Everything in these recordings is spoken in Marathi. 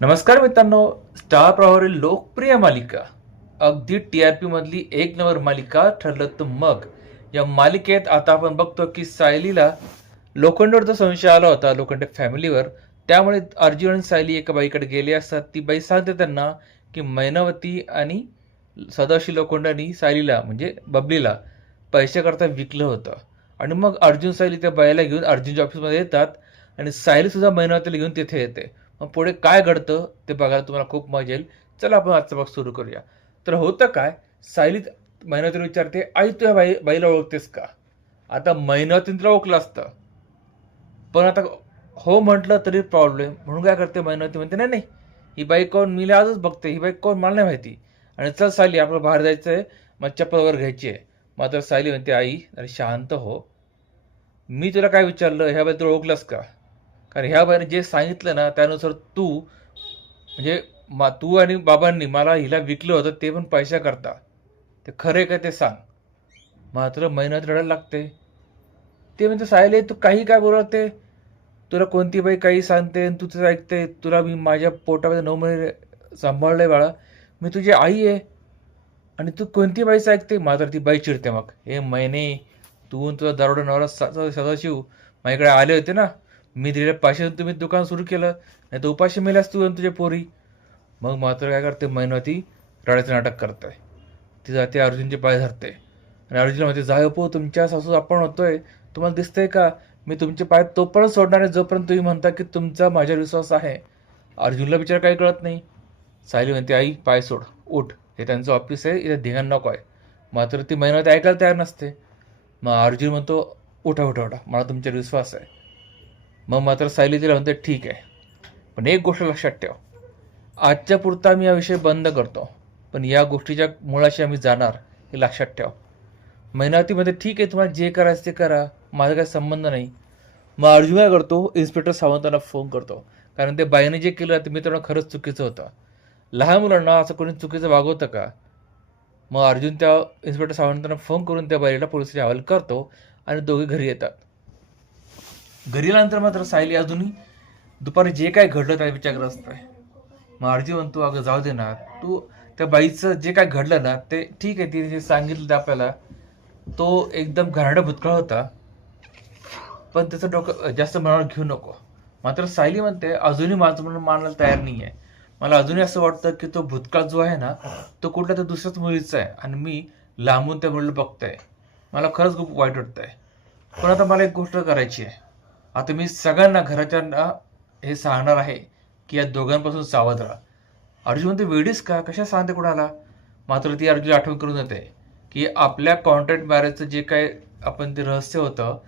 नमस्कार मित्रांनो स्टार प्रवाहावरील लोकप्रिय मालिका. अगदी टी आर पी मधली एक नंबर मालिका ठरलं तर मग. या मालिकेत आता आपण बघतो की सायलीला लोखंडवरचा संशय आला होता लोखंडे फॅमिलीवर. त्यामुळे अर्जुन आणि सायली एका बाईकडे गेले असतात ती बाई सांगते त्यांना की मैनावती आणि सदाशिव लोखंडानी सायलीला म्हणजे बबलीला पैशाकरता विकलं होतं. आणि मग अर्जुन सायली त्या बाईला घेऊन अर्जुनच्या ऑफिसमध्ये येतात आणि सायली सुद्धा मैनावतीला घेऊन तिथे येते. मग पुढे काय घडतं ते बघायला तुम्हाला खूप मजा येईल. चला आपण आजचा भाग सुरू करूया. तर होतं काय? सायली मैनावतीला विचारते आई तू बाई बाईला ओळखतेस का? आता मैनावतीने तिला ओळखलं असतं. पण आता हो म्हटलं तरी प्रॉब्लेम म्हणून काय करते मैनावती म्हणते नाही नाही ही बाई कोण? मी आजच बघते. ही बाई कोण? मला नाही माहिती. आणि चल सायली आपलं बाहेर जायचं आहे मग चप्पल घ्यायची आहे. मात्र सायली म्हणते आई अरे शांत हो. मी तुला काय विचारलं? ह्या बाई तुला ओळखलंस का? कारण ह्या बाईने जे सांगितलं ना त्यानुसार तू म्हणजे मा तू आणि बाबांनी मला हिला विकलं होतं ते पण पैसा करता. ते खरे काय ते सांग. मात्र मेहनत रडायला लागते. ते म्हणजे सायले तू काही काय बोलते तुला कोणती बाई काही सांगते आणि तू तिचं ऐकते? तुला मी माझ्या पोटामध्ये नऊ महिने आहे बाळा. मी तुझी आई आहे. आणि तू कोणती बाईच ऐकते? मात्र ती बाई चिडते मग. हे महिने तू तुझा दारोडा नवरा सदाशिव माझ्याकडे आले होते ना. मी दिलेल्या पाचशे तुम्ही दुकान सुरू केलं नाही तर उपाशी मेल्यास तू आणि तुझ्या पोरी. मग मात्र काय करते मैनवती रडायचं नाटक करते ती जाते अर्जुनचे पाय धरते. आणि अर्जुन म्हणते जाय हो पो तुमच्या सासू आपण होतोय. तुम्हाला दिसतंय का? मी तुमचे पाय तोपर्यंत सोडणार आहे जोपर्यंत तुम्ही म्हणता की तुमचा माझ्यावर विश्वास आहे. अर्जुनला विचार काही कळत नाही. सायली म्हणते आई पाय सोड. उठ. हे त्यांचं ऑफिस आहे इथे धिंगाण नको आहे. मात्र ती मैनवती ऐकायला तयार नसते. मग अर्जुन म्हणतो उठा उठा उठा. मला तुमच्यावर विश्वास आहे. मग मात्र सायली तिला म्हणते ठीक आहे. पण एक गोष्ट लक्षात ठेव. आजच्या पुरता आम्ही हा विषय बंद करतो. पण या गोष्टीच्या मुळाशी आम्ही जाणार हे लक्षात ठेव. मैनावतीमध्ये ठीक आहे तुम्हाला जे करायचं ते करा. माझा काही संबंध नाही. मग अर्जुन काय करतो? इन्स्पेक्टर सावंतांना फोन करतो. कारण ते बाईने जे केलं ते मित्रांनो खरंच चुकीचं होतं. लहान मुलांना असं कोणी चुकीचं वागवतं का? मग अर्जुन त्या इन्स्पेक्टर सावंतांना फोन करून त्या बाईला पोलिसांनी हवाल करतो आणि दोघे घरी येतात. घरी आल्यानंतर मात्र सायली अजूनही दुपारी जे काय घडलं त्या विचारग्रस्त आहे. मग अर्जुन म्हणतो अगं जाऊ दे ना. तू त्या बाईचं जे काय घडलं ना ते ठीक आहे. तिने जे सांगितलं आपल्याला तो एकदम घराडा भूतकाळ होता. पण त्याचं डोकं जास्त मनावर घेऊ नको. मात्र सायली म्हणते अजूनही माझं म्हणून मानायला तयार नाही आहे मला अजूनही असं वाटतं की तो भूतकाळ जो आहे ना तो कुठल्या तर दुसऱ्याच मुलीचा आहे आणि मी लांबून त्या मुलीला बघतोय. मला खरंच खूप वाईट वाटतंय. पण आता मला एक गोष्ट करायची आहे. आता मी सगळ्यांना घराच्यांना हे सांगणार आहे की या दोघांपासून सावध राहा. अर्जुन म्हणते वेडीस का? कशा सांगते कुणाला? मात्र ती अर्जुन आठवण करून देते की आपल्या कॉन्ट्रॅक्ट मॅरेजचं जे काय आपण ते रहस्य होतं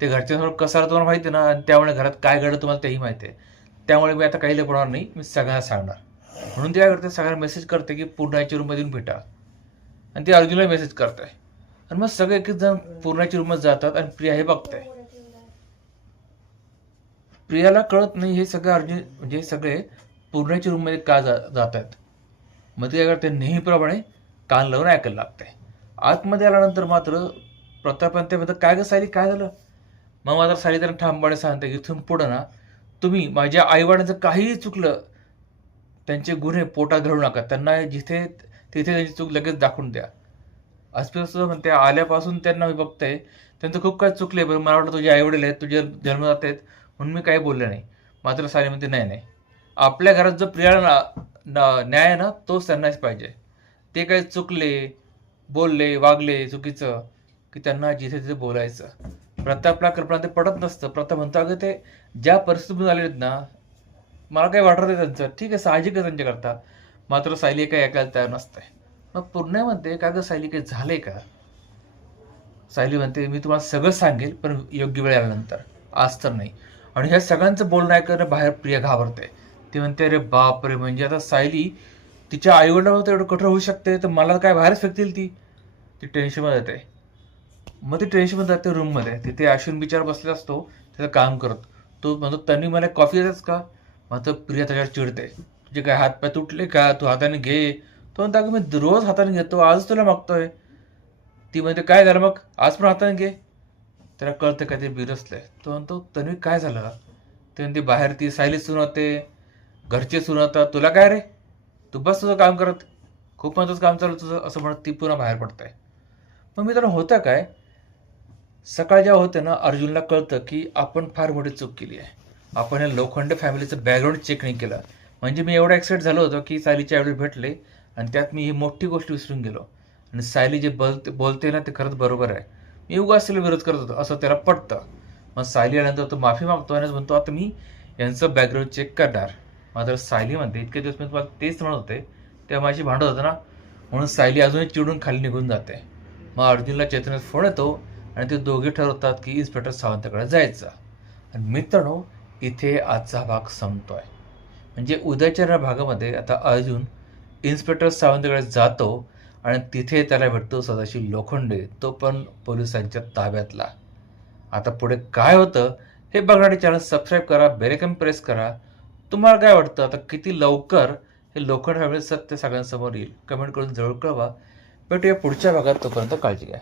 ते घरच्यासमोर कसं तुम्हाला माहिती आहे ना? आणि त्यामुळे घरात काय घडलं तुम्हाला तेही माहिती आहे. त्यामुळे मी आता काही लपवणार नाही मी सगळ्यांना सांगणार. म्हणून ते काय करते सगळ्यांना मेसेज करते की पूर्णाच्या रूममध्ये येऊन भेटा. आणि ते अर्जुनला मेसेज करते. आणि मग सगळे एक जण पूर्णाच्या रूममध्ये जातात आणि प्रिया हे बघते. प्रियाला कळत नाही हे सगळे अर्जुन म्हणजे सगळे पूर्णाच्या रूममध्ये का जा जात आहेत मग ते काय करते नेहमीप्रमाणे कान लावून ऐकायला लागते आतमध्ये आल्यानंतर मात्र प्रतापंत काय गं सायली काय झालं? मग मात्र सायली त्यांना ठामपणे सांगते इथून पुढं ना तुम्ही माझ्या आईवडिलांचं काहीही चुकलं त्यांचे गुन्हे पोटात धरू नका. त्यांना जिथे तिथे त्यांची चूक लगेच दाखवून द्या. अस्पृश्य म्हणते आल्यापासून त्यांना मी बघते त्यांचं खूप काय चुकले बरं मला वाटतं तुझे आईवडील आहेत तुझे जन्मदात आहेत म्हणून मी काही बोलले नाही. मात्र सायली म्हणते नाही नाही. आपल्या घरात जो प्रियाला न्याय आहे ना तोच त्यांनाच पाहिजे. ते काही चुकले बोलले वागले चुकीचं की त्यांना जिथे तिथे बोलायचं. प्रतापला कल्पना ते पडत नसतं. प्रताप म्हणतो अगं ते ज्या परिस्थितीतून आले आहेत ना मला काही वाटत नाही त्यांचं. ठीक आहे साहजिक आहे त्यांच्याकरता मात्र सायली काही ऐकायला तयार नसतंय. मग पुण्यामध्ये का गं सायली काही झालंय का? सायली म्हणते मी तुम्हाला सगळं सांगेल पण योग्य वेळ आल्यानंतर. आज तर नाही. आणि ह्या सगळ्यांचं बोलणं ऐकणं बाहेर प्रिया घाबरते. ती म्हणते अरे बाप रे म्हणजे आता सायली तिच्या आईवडिलांवर तर एवढं कठोर होऊ शकते तर मला काय बाहेरच फेकतील ती? ती टेन्शनमध्ये येते मग ती टेन्शनमध्ये जाते रूममध्ये तिथे अश्विन बिचार बसलेला असतो त्याचं काम करत. तो म्हणतो त्यांनी मला कॉफी देतच का? मात्र प्रिया त्याच्यावर चिडते. तुझे काय हात पाय तुटले का? तू हाताने घे. तो म्हणता की मी रोज हाताने घेतो. आज तुला मागतोय. ती म्हणते काय झालं मग? आज पण हाताने घे. त्याला कळतं काय ते बिरसलंय? तो म्हणतो तन्वी काय झालं? ते म्हणते बाहेर ती सायली सुरू होते घरचे सुनावता तुला काय रे? तू बस तुझं काम करत. खूप महत्वाचं काम चालू तुझं. असं म्हणत ती पुन्हा बाहेर पडताय. मग मी तर होतं काय? सकाळ जेव्हा होतं ना अर्जुनला कळतं की आपण फार मोठी चूक केली आहे. आपण या लोखंड फॅमिलीचं बॅकग्राऊंड चेक नाही केलं. म्हणजे मी एवढा एक्साइट झालो होतो की सायलीच्या आईवडील भेटले आणि त्यात मी ही मोठी गोष्ट विसरून गेलो. आणि सायली जे बोलते बोलते ना ते खरंच बरोबर आहे. मी उगाच विरोध करत होतो. असं त्याला पटतं. मग सायली आल्यानंतर तो माफी मागतो आणि म्हणतो आता मी यांचं बॅकग्राऊंड चेक करणार. मात्र सायली म्हणते इतके दिवस मी तुम्हाला तेच म्हणत होते तेव्हा माझी भांडत होतं ना म्हणून सायली अजूनही चिडून खाली निघून जाते. मग अर्जुनला चेतनात फोन येतो आणि ते दोघे ठरवतात की इन्स्पेक्टर सावंतकडे जायचं. आणि मित्रांनो इथे आजचा भाग संपतोय. म्हणजे उद्याच्या भागामध्ये आता अर्जुन इन्स्पेक्टर सावंतकडे जातो आणि तिथे त्याला भेटतो सदाशिव लोखंडे. तो पण पोलिसांच्या ताब्यातला. आता पुढे काय होतं? हे बघणारे चॅनल सबस्क्राईब करा बेरेकम प्रेस करा. तुम्हाला काय वाटतं? आता किती लवकर हे लोखंड फॅमिली सत्य सगळ्यांसमोर येईल? कमेंट करून जरूर कळवा. भेटूया पुढच्या भागात. तोपर्यंत काळजी घ्या.